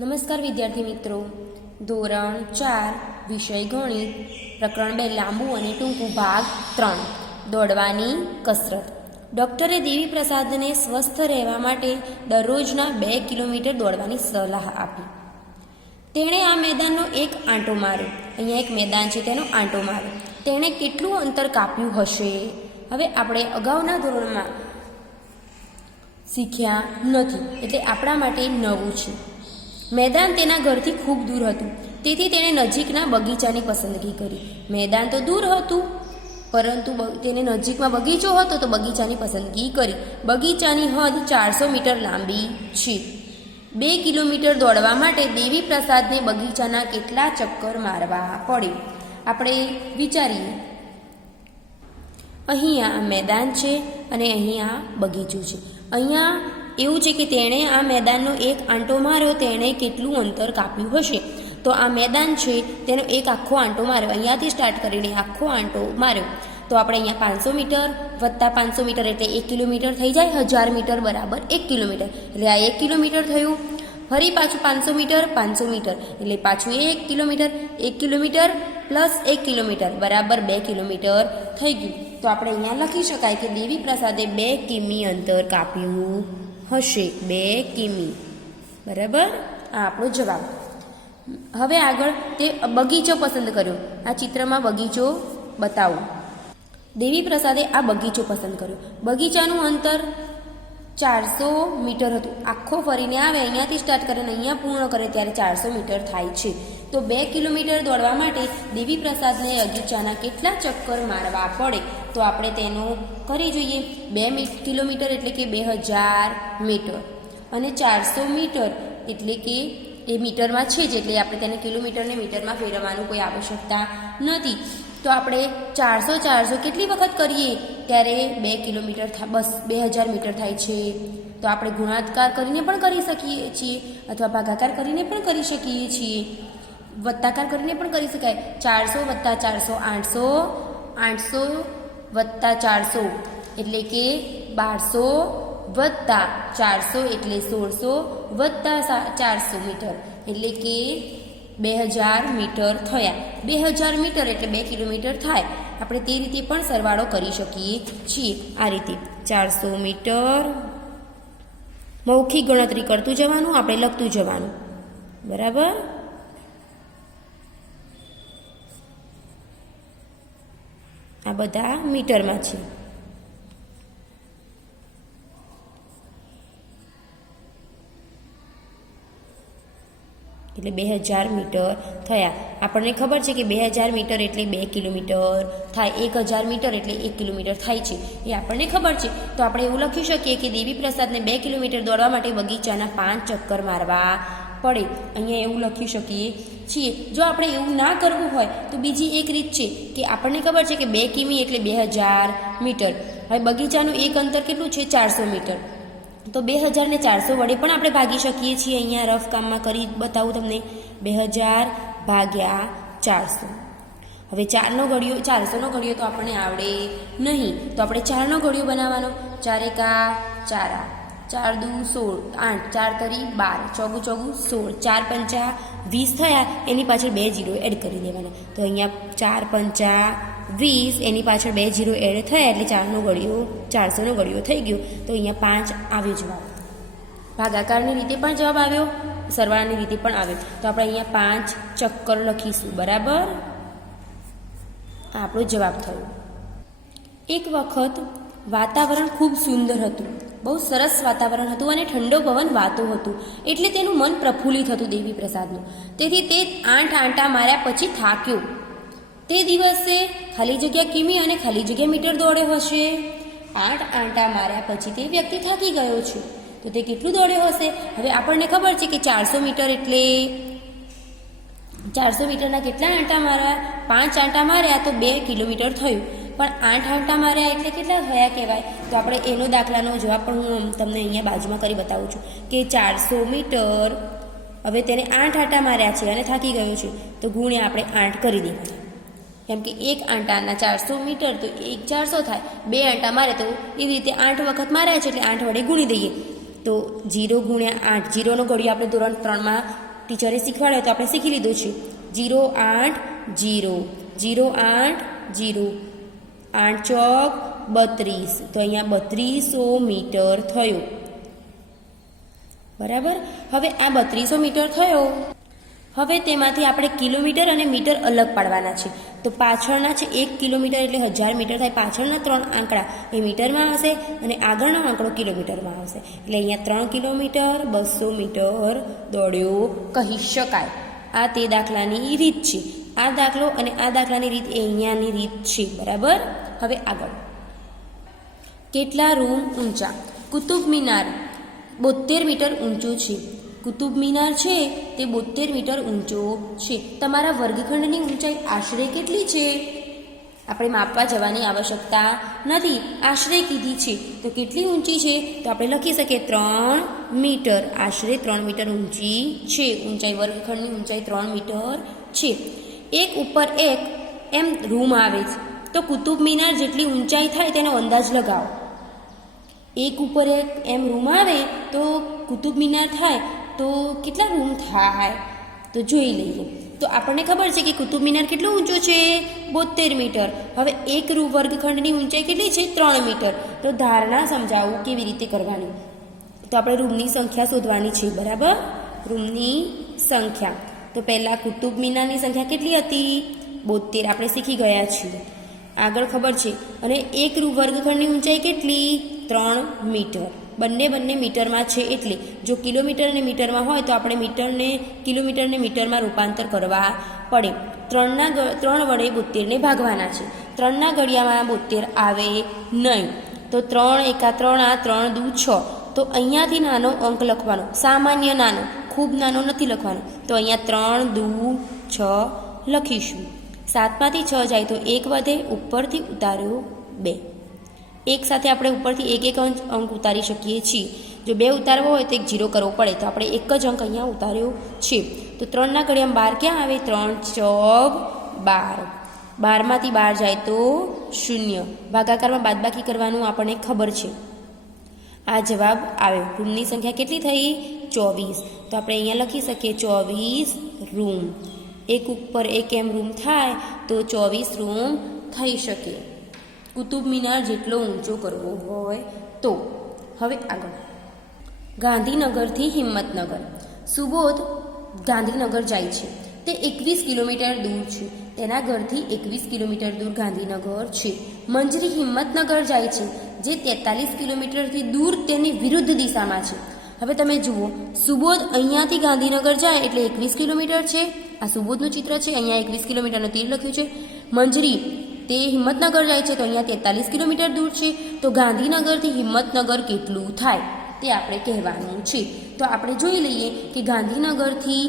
નમસ્કાર વિદ્યાર્થી મિત્રો, ધોરણ 4 વિષય ગણિત પ્રકરણ 2 લાંબુ અને ટૂંકું ભાગ 3 દોડવાની કસરત. ડૉક્ટરે દેવી પ્રસાદને સ્વસ્થ રહેવા માટે દરરોજના 2 કિલોમીટર દોડવાની સલાહ આપી. તેણે આ મેદાનનો એક આંટો માર્યો. અહીંયા એક મેદાન છે, તેનો આંટો માર્યો. તેણે કેટલું અંતર કાપ્યું હશે? હવે આપણે અગાઉના ધોરણમાં શીખ્યા નથી, એટલે આપણા માટે નવું છે. મેદાન તેના ઘરથી ખૂબ દૂર હતું, તેથી તેણે નજીકના બગીચાની પસંદગી કરી. મેદાન તો દૂર હતું, પરંતુ તેને નજીકમાં બગીચો હતો તો બગીચાની પસંદગી કરી. બગીચાની હદ 400 મીટર લાંબી છે. 2 કિલોમીટર દોડવા માટે દેવી પ્રસાદને બગીચાના કેટલા ચક્કર મારવા પડે? આપણે વિચારીએ. અહીંયા મેદાન છે અને અહીંયા બગીચો છે. અહીંયા એવું છે કે તેણે આ મેદાનનો એક આંટો માર્યો, તેણે કેટલું અંતર કાપ્યું હશે? તો આ મેદાન છે, તેનો એક આખો આંટો માર્યો, અહીંયાથી સ્ટાર્ટ કરીને આખો આંટો માર્યો. તો આપણે અહીંયા 500 મીટર વત્તા 500 મીટર એટલે 1 કિલોમીટર થઈ જાય. 1000 મીટર બરાબર 1 કિલોમીટર, એટલે આ 1 કિલોમીટર થયું. ફરી પાછું 500 મીટર એટલે પાછું 1 કિલોમીટર. 1 કિલોમીટર પ્લસ 1 કિલોમીટર બરાબર 2 કિલોમીટર થઈ ગયું. તો આપણે અહીંયા લખી શકાય કે દેવી પ્રસાદે 2 કિમી અંતર કાપ્યું હશે. 2 કિમી બરાબર, આ આપણો જવાબ. હવે આગળ તે બગીચો પસંદ કર્યો. આ ચિત્રમાં બગીચો બતાવો. દેવી પ્રસાદે આ બગીચો પસંદ કર્યો. બગીચાનું અંતર 400 મીટર હતું. આખો ફરીને આવે, અહીંયાથી સ્ટાર્ટ કરે અને અહીંયા પૂર્ણ કરે ત્યારે 400 મીટર થાય છે. તો 2 કિલોમીટર દોડવા માટે દેવી પ્રસાદને બગીચાના કેટલા ચક્કર મારવા પડે? તો આપણે તેનું કરી જોઈએ. 2 કિલોમીટર એટલે કે 2000 મીટર અને 400 મીટર એટલે કે એ મીટરમાં છે જ, એટલે આપણે તેને કિલોમીટરને મીટરમાં ફેરવવાનું કોઈ આવશ્યકતા નથી. તો આપણે 400 કેટલી વખત કરીએ ત્યારે 2 કિલોમીટર બસ 2000 મીટર થાય છે. તો આપણે ગુણાકાર કરીને પણ કરી શકીએ છીએ અથવા ભાગાકાર કરીને પણ કરી શકીએ છીએ, વત્તાકાર કરીને પણ કરી શકાય. 400 વત્તા 400 800, 800 વત્તા 400 એટલે કે 1200 વત્તા 400 એટલે 1600 વત્તા 400 મીટર એટલે કે 2000 મીટર થયા. 2000 મીટર એટલે 2 કિલોમીટર થાય. આપણે તે રીતે પણ સરવાળો કરી શકીએ છીએ. આ રીતે 400 મીટર મૌખિક ગણતરી કરતું જવાનું, આપણે લખતું જવાનું. બરાબર. આ બધા મીટરમાં છે. એટલે 2000 મીટર થયા. આપણને ખબર છે કે 2000 મીટર એટલે 2 કિલોમીટર થાય. 1000 મીટર એટલે 1 કિલોમીટર થાય છે, એ આપણને ખબર છે. તો આપણે એવું લખી શકીએ કે દેવી પ્રસાદને 2 કિલોમીટર દોડવા માટે બગીચાના 5 ચક્કર મારવા પડે. અહીંયા એવું લખી શકીએ છીએ. જો આપણે એવું ના કરવું હોય તો બીજી એક રીત છે કે આપણને ખબર છે કે 2 કિમી એટલે 2000 મીટર. હવે બગીચાનું એક અંતર કેટલું છે? 400 મીટર. તો 2000 ને 400 વડે પણ આપણે ભાગી શકીએ છીએ. અહીંયા રફ કામમાં કરી બતાવું તમને. 2000 ભાગ્યા 400. હવે 4નો ઘડિયો 400નો ઘડિયો તો આપણને આવડે નહીં, તો આપણે 4નો ઘડિયો બનાવવાનો. 4 એકા 4, 4 દુ 16, 8, 4 તરી 12, 4 16, 4 પંચા 20 થયા. એની પાછળ 2 જીરો એડ કરી દેવાના. તો અહીંયા 4 પંચા 20, એની પાછળ 2 જીરો એડ થયા એટલે 4નો ઘડિયો 400નો ઘડિયો થઈ ગયો. તો અહીંયા 5 આવ્યો જવાબ. ભાગાકારની રીતે પણ જવાબ આવ્યો, સરવાળાની રીતે પણ આવ્યો. તો આપણે અહીંયા 5 ચક્કર લખીશું. બરાબર, આ આપણો જવાબ થયો. એક વખત વાતાવરણ ખૂબ સુંદર હતું. બહુ સરસ વાતાવરણ હતું અને ઠંડો પવન વાતો હતું, એટલે તેનું મન પ્રફુલ્લિત હતું દેવી પ્રસાદનું. તેથી તે 8 આંટા માર્યા પછી થાક્યો. તે દિવસે ખાલી જગ્યા કિમી અને ખાલી જગ્યા મીટર દોડ્યો હશે. 8 આંટા માર્યા પછી તે વ્યક્તિ થાકી ગયો છે. તો તે કેટલું દોડ્યો હશે? હવે આપણને ખબર છે કે 400 મીટર એટલે 400 મીટરના કેટલા આંટા માર્યા? 5 આંટા માર્યા તો 2 કિલોમીટર થયું. પણ 8 આંટા માર્યા એટલે કેટલા થયા કહેવાય? તો આપણે એનો દાખલાનો જવાબ પણ હું તમને અહીંયા બાજુમાં કરી બતાવું છું કે 400 મીટર, હવે તેને 8 આંટા માર્યા છે અને થાકી ગયો છે, તો ગુણ્યા આપણે 8 કરી દેવાના. કેમ કે 1 આંટાના 400 મીટર તો 1 400 થાય. 2 આંટા મારે તો એવી રીતે 8 વખત માર્યા છે એટલે 8 વડે ગુણી દઈએ. તો 0 ગુણ્યા 8, 0નો ઘડિયો આપણે ધોરણ 3માં ટીચરે શીખવાડ્યો તો આપણે શીખી લીધું છે. 0 8 0 0 8 0 8 ચોક 32, તો અહીંયા 3200 મીટર થયો. બરાબર. હવે આ 3200 મીટર થયો. હવે તેમાંથી આપણે કિલોમીટર અને મીટર અલગ પાડવાના છે. તો પાછળના છે 1 કિલોમીટર એટલે 1000 મીટર થાય. પાછળના 3 આંકડા એ મીટરમાં આવશે અને આગળનો આંકડો કિલોમીટરમાં આવશે. એટલે અહીંયા 3 કિલોમીટર 200 મીટર દોડ્યો કહી શકાય. આ તે દાખલાની રીત છે. આ દાખલો અને આ દાખલાની રીત એ અહીંયાની રીત છે. બરાબર. હવે આગળ, કેટલા રૂમ ઊંચા? કુતુબ મિનાર 72 મીટર ઊંચું છે. કુતુબ મિનાર છે તે 72 મીટર ઊંચો છે. તમારા વર્ગખંડની ઊંચાઈ આશરે કેટલી છે? આપણે માપવા જવાની આવશ્યકતા નથી, આશરે કીધી છે. તો કેટલી ઊંચી છે? તો આપણે લખી શકીએ 3 મીટર. આશરે 3 મીટર ઊંચી છે. ઊંચાઈ, વર્ગખંડની ઊંચાઈ 3 મીટર છે. એક ઉપર એક એમ રૂમ આવે છે, તો કુતુબ મિનાર જેટલી ઊંચાઈ થાય તેનો અંદાજ લગાવો. એક ઉપર એક એમ રૂમ આવે તો કુતુબ મિનાર થાય તો કેટલા રૂમ થાય? તો જોઈ લઈએ. તો આપણને ખબર છે કે કુતુબ મિનાર કેટલું ઊંચું છે? 72 મીટર. હવે એક વર્ગખંડની ઊંચાઈ કેટલી છે? 3 મીટર. તો ધારણા સમજાવું કેવી રીતે કરવાની. તો આપણે રૂમની સંખ્યા શોધવાની છે. બરાબર. રૂમની સંખ્યા. તો પહેલાં કુતુબ મિનારની સંખ્યા કેટલી હતી? 72. આપણે શીખી ગયા છીએ. આગળ ખબર છે. અને એક વર્ગખંડની ઊંચાઈ કેટલી? 3 મીટર. બંને મીટરમાં છે. એટલે જો કિલોમીટર અને મીટરમાં હોય તો આપણે કિલોમીટરને મીટરમાં રૂપાંતર કરવા પડે. 3 વડે 72ને ભાગવાના છે. 3ના ઘડિયામાં 72 આવે નહીં. તો 3 એકા 3, આ 3 દુ 6. તો અહીંયાથી નાનો અંક લખવાનો, સામાન્ય નાનો, ખૂબ નાનો નથી લખવાનો. તો અહીંયા 3 દુ 6 લખીશું. 7માંથી 6 જાય તો 1 વધે, ઉપરથી ઉતાર્યો 2. એક સાથે આપણે ઉપરથી એક અંક ઉતારી શકીએ છીએ. જો 2 ઉતારવો હોય તો એક 0 કરવો પડે. તો આપણે એક જ અંક અહીંયા ઉતાર્યો છે. તો 3ના ઘડિયામાં 12 ક્યાં આવે? 3 ચોક 12. 12માંથી 12 જાય તો 0. ભાગાકારમાં બાદબાકી કરવાનું આપણને ખબર છે. આ જવાબ આવ્યો. રૂમની સંખ્યા કેટલી થઈ? 24. તો આપણે અહીંયા લખી શકીએ 24 રૂમ. એક ઉપર એક એમ રૂમ થાય તો 24 રૂમ થઈ શકે. કુતુબ મિનાર જેટલો ઊંચો કરવો હોય તો. હવે આગળ, ગાંધીનગરથી હિંમતનગર. સુબોધ ગાંધીનગર જાય છે. તે 21 કિલોમીટર દૂર છે. તેના ઘરથી 21 કિલોમીટર દૂર ગાંધીનગર છે. મંજરી હિંમતનગર જાય છે, જે 43 કિલોમીટરથી દૂર તેની વિરુદ્ધ દિશામાં છે. હવે તમે જુઓ, સુબોધ અહીંયાથી ગાંધીનગર જાય એટલે 21 કિલોમીટર છે. આ સુબોધનું ચિત્ર છે. અહીંયા 21 કિલોમીટરનું તીર લખ્યું છે. મંજરી તે હિંમતનગર જાય છે તો અહીંયા 43 કિલોમીટર દૂર છે. તો ગાંધીનગરથી હિંમતનગર કેટલું થાય તે આપણે કહેવાનું છે. તો આપણે જોઈ લઈએ કે ગાંધીનગરથી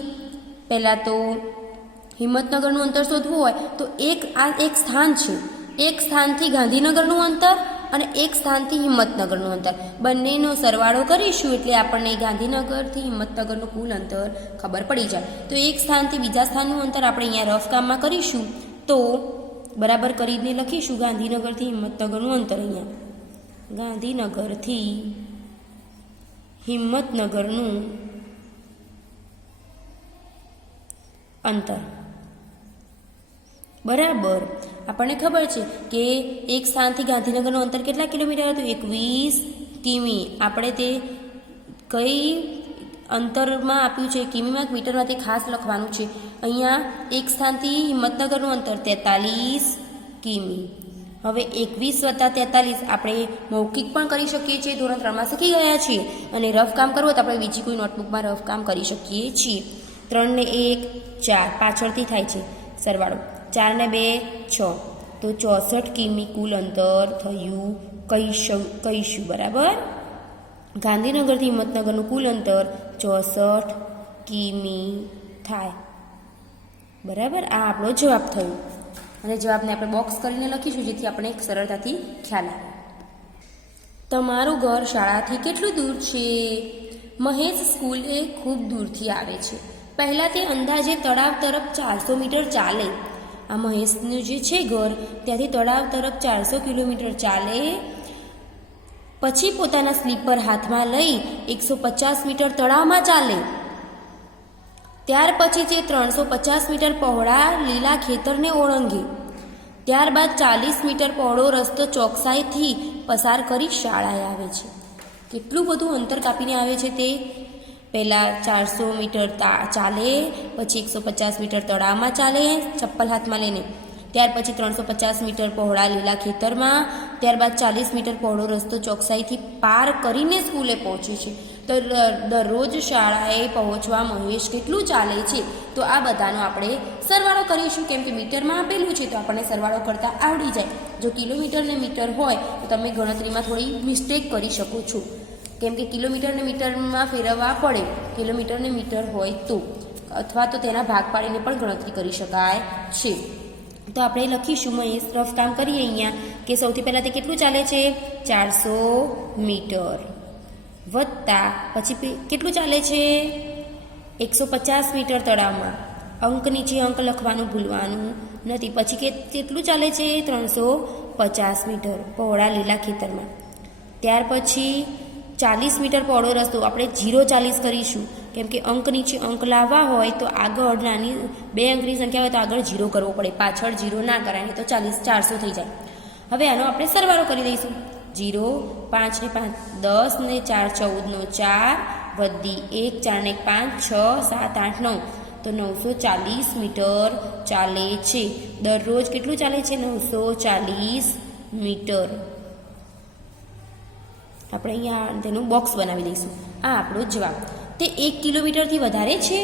પહેલાં તો હિંમતનગરનું અંતર શોધવું હોય તો એક સ્થાન છે. એક સ્થાનથી ગાંધીનગરનું અંતર અને એક સ્થાનથી હિંમતનગરનું અંતર, બંનેનો સરવાળો કરીશું એટલે આપણને ગાંધીનગરથી હિંમતનગરનું કુલ અંતર ખબર પડી જાય. તો એક સ્થાનથી બીજા સ્થાનનું અંતર આપણે અહીંયા રફ કામમાં કરીશું. તો બરાબર કરીને લખીશું ગાંધીનગરથી હિંમતનગરનું અંતર. અહીંયા ગાંધીનગરથી હિંમતનગરનું અંતર બરાબર આપણને ખબર છે કે એક સ્થાનથી ગાંધીનગરનું અંતર કેટલા કિલોમીટર હતું? 21 કિમી. આપણે તે કઈ અંતરમાં આપ્યું છે, કિમીમાં મીટરમાં, તે ખાસ લખવાનું છે. અહીંયા એક સ્થાનથી હિંમતનગરનું અંતર 43 કિમી. હવે 21 + 43 આપણે મૌખિક પણ કરી શકીએ છીએ. ધોરણ 3માં શીખી ગયા છીએ. અને રફ કામ કરવું તો આપણે બીજી કોઈ નોટબુકમાં રફ કામ કરી શકીએ છીએ. 3 ને 1 4 પાછળથી થાય છે સરવાળો. 4 ને 2 6. તો 64 કિમી કુલ અંતર થયું કહીશું. બરાબર. ગાંધીનગરથી હિંમતનગરનું કુલ અંતર 64 કિમી થાય. બરાબર. આ આપણો જવાબ થયો. અને જવાબને આપણે બોક્સ કરીને લખીશું જેથી આપણે સરળતાથી ખ્યાલ આવે. તમારું ઘર શાળાથી કેટલું દૂર છે? મહેશ સ્કૂલે ખૂબ દૂરથી આવે છે. પહેલાં તે અંદાજે તળાવ તરફ 400 મીટર ચાલે. આ મહેશનું જે છે ઘર ત્યાંથી તળાવ તરફ 400 કિલોમીટર ચાલે. પછી પોતાના સ્લીપર હાથમાં લઈ 150 મીટર તળાવમાં ચાલે. ત્યાર પછી તે 350 મીટર પહોળા લીલા ખેતરને ઓળંગે. ત્યારબાદ 40 મીટર પહોળો રસ્તો ચોકસાઈથી પસાર કરી શાળાએ આવે છે. કેટલું બધું અંતર કાપીને આવે છે તે. પહેલાં 400 મીટર ચાલે, પછી 150 મીટર તળાવમાં ચાલે ચપ્પલ હાથમાં લઈને, ત્યાર પછી 350 મીટર પહોળા લીલા ખેતરમાં, ત્યારબાદ 40 મીટર પહોળો રસ્તો ચોકસાઈથી પાર કરીને સ્કૂલે પહોંચે છે. તો દરરોજ શાળાએ પહોંચવા મહેશ કેટલું ચાલે છે? તો આ બધાનો આપણે સરવાળો કરીશું, કેમ કે મીટરમાં આપેલું છે તો આપણને સરવાળો કરતાં આવડી જાય. જો કિલોમીટર ને મીટર હોય તો તમે ગણતરીમાં થોડી મિસ્ટેક કરી શકો છો, કેમ કે કિલોમીટરને મીટરમાં ફેરવવા પડે, કિલોમીટરને મીટર હોય તો, અથવા તો તેના ભાગ પાડીને પણ ગણતરી કરી શકાય છે. તો આપણે લખીશું મહેશ રફ કામ કરીએ અહીંયા કે સૌથી પહેલાં તે કેટલું ચાલે છે? 400 મીટર વત્તા પછી કેટલું ચાલે છે? 150 મીટર તળાવમાં. અંક નીચે અંક લખવાનું ભૂલવાનું નથી. પછી કેટલું ચાલે છે? 350 મીટર પહોળા લીલા ખેતરમાં. ત્યાર પછી 40 મીટર પહોળો રસ્તો આપણે 0-40 કરીશું, કેમ કે અંક નીચે અંક લાવવા હોય તો આગળ નાની 2 અંકની સંખ્યા હોય તો આગળ 0 કરવો પડે, પાછળ 0 ના કરાય તો 400 થઈ જાય. હવે આનો આપણે સરવાળો કરી દઈશું. 0, 5 ને 5 10 ને 4 14 નો 4 વધી 1 4 ને 5 6 7 8 9 તો 940 મીટર ચાલે છે. દરરોજ કેટલું ચાલે છે? 940 મીટર. આપણે અહીંયા તેનું બોક્સ બનાવી દઈશું. આ આપણો જવાબ. તે 1 કિલોમીટરથી વધારે છે?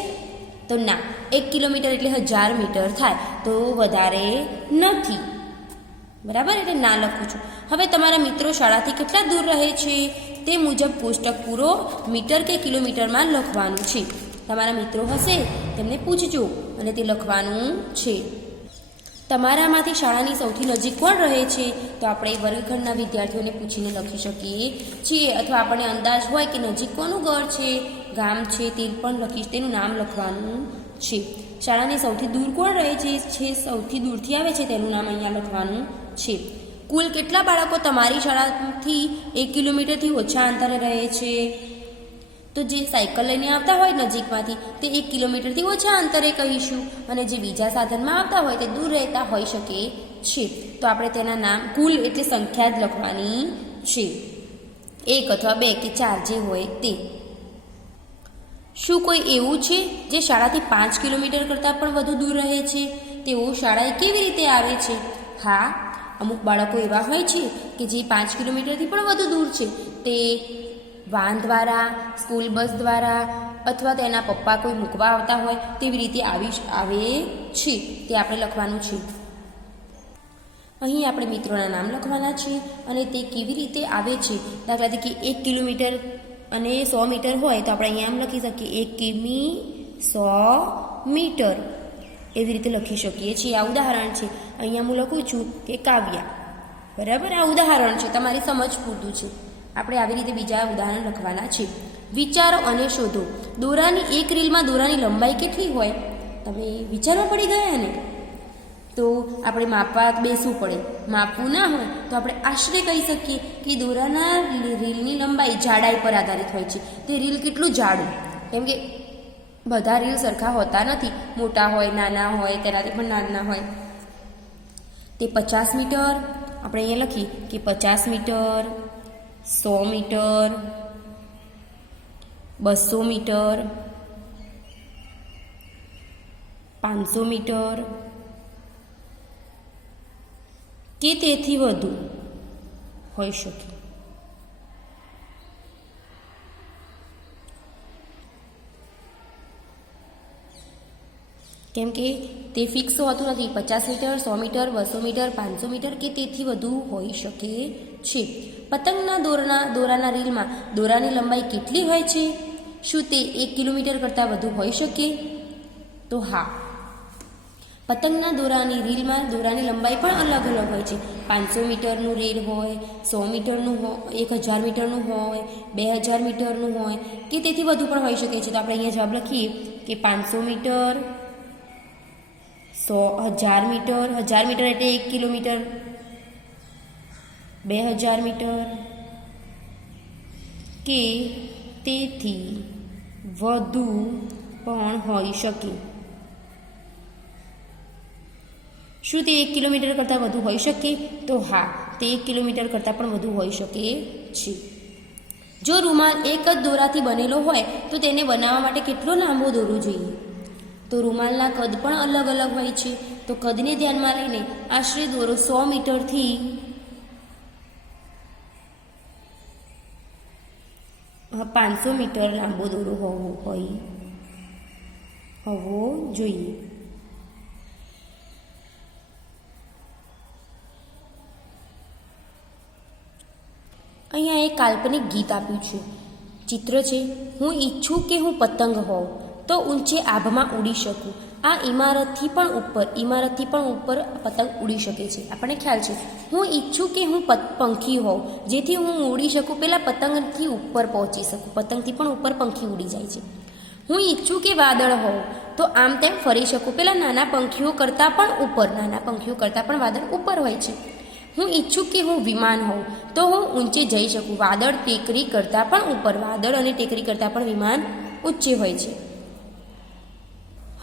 તો ના, 1 કિલોમીટર એટલે 1000 મીટર થાય, તો વધારે નથી. બરાબર, એટલે ના લખું છું. હવે તમારા મિત્રો શાળાથી કેટલા દૂર રહે છે તે મુજબ કોષ્ટક પૂરો મીટર કે કિલોમીટરમાં લખવાનું છે. તમારા મિત્રો હશે તેમને પૂછજો અને તે લખવાનું છે. તમારામાંથી શાળાની સૌથી નજીક કોણ રહે છે? તો આપણે વર્ગખંડના વિદ્યાર્થીઓને પૂછીને લખી શકીએ છીએ, અથવા આપણને અંદાજ હોય કે નજીક કોનું ઘર છે, ગામ છે, તે પણ લખીશ, તેનું નામ લખવાનું છે. શાળાની સૌથી દૂર કોણ રહે છે? સૌથી દૂરથી આવે છે તેનું નામ અહીંયા લખવાનું છે. કુલ કેટલા બાળકો તમારી શાળાથી 1 કિલોમીટરથી ઓછા અંતરે રહે છે? તો જે સાયકલ લઈને આવતા હોય નજીકમાંથી તે 1 કિલોમીટરથી ઓછા અંતરે કહીશું, અને જે બીજા સાધનમાં આવતા હોય તે દૂર રહેતા હોઈ શકે છે. તો આપણે તેના નામ કુલ એટલે સંખ્યા જ લખવાની છે, 1 અથવા 2 કે 4 જે હોય તે. શું કોઈ એવું છે જે શાળાથી 5 કિલોમીટર કરતાં પણ વધુ દૂર રહે છે? તેઓ શાળાએ કેવી રીતે આવે છે? હા, અમુક બાળકો એવા હોય છે કે જે 5 કિલોમીટરથી પણ વધુ દૂર છે, તે વાન દ્વારા, સ્કૂલ બસ દ્વારા, અથવા તેના પપ્પા કોઈ મૂકવા આવતા હોય તેવી રીતે આવે છે. તે આપણે લખવાનું છે. અહીં આપણે મિત્રોના નામ લખવાના છે અને તે કેવી રીતે આવે છે. દાખલા તરીકે 1 કિલોમીટર અને 100 મીટર હોય તો આપણે અહીંયા આમ લખી શકીએ 1 કિમી 100 મીટર, એવી રીતે લખી શકીએ છીએ. આ ઉદાહરણ છે. અહીંયા હું લખું છું કે કાવ્યા. બરાબર, આ ઉદાહરણ છે, તમારી સમજ પૂરતું છે. આપણે આવી રીતે બીજા ઉદાહરણ લખવાના છે. વિચારો અને શોધો. દોરાની એક રીલમાં દોરાની લંબાઈ કેટલી હોય? તમે વિચારવા પડી ગયા ને? તો આપણે માપવા બેસવું પડે. માપવું ના હોય તો આપણે આશરે કહી શકીએ કે દોરાના રીલની લંબાઈ જાડાઈ પર આધારિત હોય છે. તે રીલ કેટલું જાડું, કેમ કે બધા રીલ સરખા હોતા નથી, મોટા હોય, નાના હોય, તેનાથી પણ નાના હોય. તે 50 મીટર, આપણે અહીંયા લખીએ કે 50 મીટર, 100 મીટર, 200 મીટર, 500 મીટર કે તેથી વધુ હોઈ શકે. કેમ કે તે ફિક્સ હોતું નથી. 50 મીટર, 100 મીટર, 200 મીટર, 500 મીટર કે તેથી વધુ હોઈ શકે છે. પતંગના દોરાના રીલમાં દોરાની લંબાઈ કેટલી હોય છે? શું તે 1 કિલોમીટર કરતાં વધુ હોઈ શકે? તો હા, પતંગના દોરાની રીલમાં દોરાની લંબાઈ પણ અલગ અલગ હોય છે. 500 મીટરનું રેલ હોય, 100 મીટરનું હોય, 1000 મીટરનું હોય, 2000 મીટરનું હોય કે તેથી વધુ પણ હોઈ શકે છે. તો આપણે અહીંયા જવાબ લખીએ કે 500 મીટર, 1000 મીટર, 1000 મીટર એટલે 1 કિલોમીટર, 2000 મીટર કે તેથી વધુ પણ હોઈ શકે. શું તે 1 કિલોમીટર કરતાં વધુ હોઈ શકે? તો હા, તે 1 કિલોમીટર કરતાં પણ વધુ હોઈ શકે છે. જો રૂમાલ એક જ દોરાથી બનેલો હોય તો તેને બનાવવા માટે કેટલો લાંબો દોરો જોઈએ? તો રૂમાલના કદ પણ અલગ અલગ હોય છે. તો કદને ધ્યાનમાં લઈને આશરે દોરો 100 મીટરથી 500 મીટર લાંબો દોરો હોવો જોઈએ. અહીંયા એક કાલ્પનિક ગીત આપ્યું છે. ચિત્ર છે, હું ઈચ્છું કે હું પતંગ હોઉં તો ઊંચે આભમાં ઉડી શકું. આ ઇમારતથી પણ ઉપર પતંગ ઉડી શકે છે. આપણને ખ્યાલ છે. હું ઈચ્છું કે હું પંખી હોઉં જેથી હું ઉડી શકું, પેલા પતંગથી ઉપર પહોંચી શકું. પતંગથી પણ ઉપર પંખી ઉડી જાય છે. હું ઈચ્છું કે વાદળ હોઉં તો આમ તેમ ફરી શકું, પેલા નાના પંખીઓ કરતાં પણ વાદળ ઉપર હોય છે. હું ઈચ્છું કે હું વિમાન હોઉં તો હું ઊંચે જઈ શકું. વાદળ અને ટેકરી કરતાં પણ વિમાન ઊંચે હોય છે.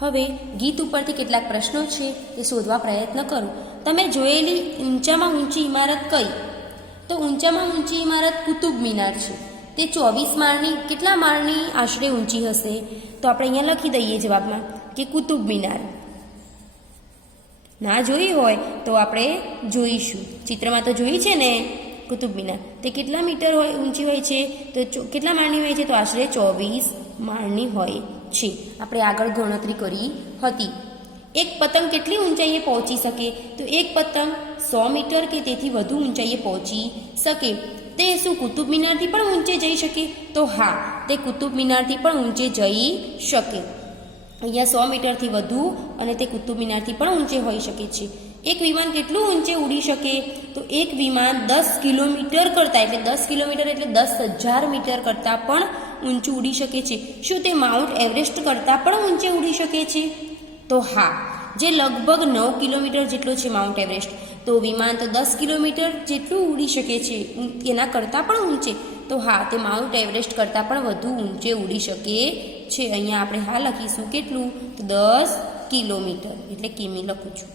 હવે ગીત ઉપરથી કેટલાક પ્રશ્નો છે તે શોધવા પ્રયત્ન કરો. તમે જોયેલી ઊંચામાં ઊંચી ઇમારત કઈ? તો ઊંચામાં ઊંચી ઇમારત કુતુબ મિનાર છે. તે 24 માળની કેટલા માળની આશરે ઊંચી હશે? તો આપણે અહીંયા લખી દઈએ જવાબમાં કે કુતુબ મિનાર. ના જોઈ હોય તો આપણે જોઈશું. ચિત્રમાં તો જોઈ છે ને કુતુબ મિનાર. તે કેટલા મીટર ઊંચી હોય છે? તો કેટલા માળની હોય છે? તો આશરે 24 માળની હોય છે. આપણે આગળ ગણતરી કરી હતી. એક પતંગ કેટલી ઊંચાઈએ પહોંચી શકે? તો એક પતંગ 100 મીટર કે તેથી વધુ ઊંચાઈએ પહોંચી શકે. તે શું કુતુબ મિનારથી પણ ઊંચે જઈ શકે? તો હા, તે કુતુબ મિનારથી પણ ઊંચે જઈ શકે. અહીંયા 100 મીટરથી વધુ અને તે કુતુબ મિનારથી પણ ઊંચે હોઈ શકે છે. એક વિમાન કેટલું ઊંચે ઉડી શકે? તો એક વિમાન 10 કિલોમીટર કરતાં એટલે 10,000 મીટર કરતાં પણ ઊંચું ઉડી શકે છે. શું તે માઉન્ટ એવરેસ્ટ કરતાં પણ ઊંચે ઉડી શકે છે? તો હા, જે લગભગ 9 કિલોમીટર જેટલો છે માઉન્ટ એવરેસ્ટ. તો વિમાન તો 10 કિલોમીટર જેટલું ઉડી શકે છે, એના કરતાં પણ ઊંચે. તો હા, તે માઉન્ટ એવરેસ્ટ કરતાં પણ વધુ ઊંચે ઉડી શકે છે. અહીંયા આપણે હા લખીશું કેટલું? તો 10 કિલોમીટર એટલે કિમી લખું છું.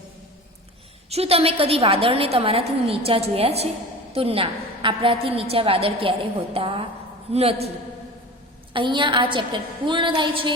શું તમે કદી વાદળને તમારાથી નીચા જોયા છે? તો ના, આપણાથી નીચા વાદળ ક્યારેય હોતા નથી. અહીંયા આ ચેપ્ટર પૂર્ણ થાય છે.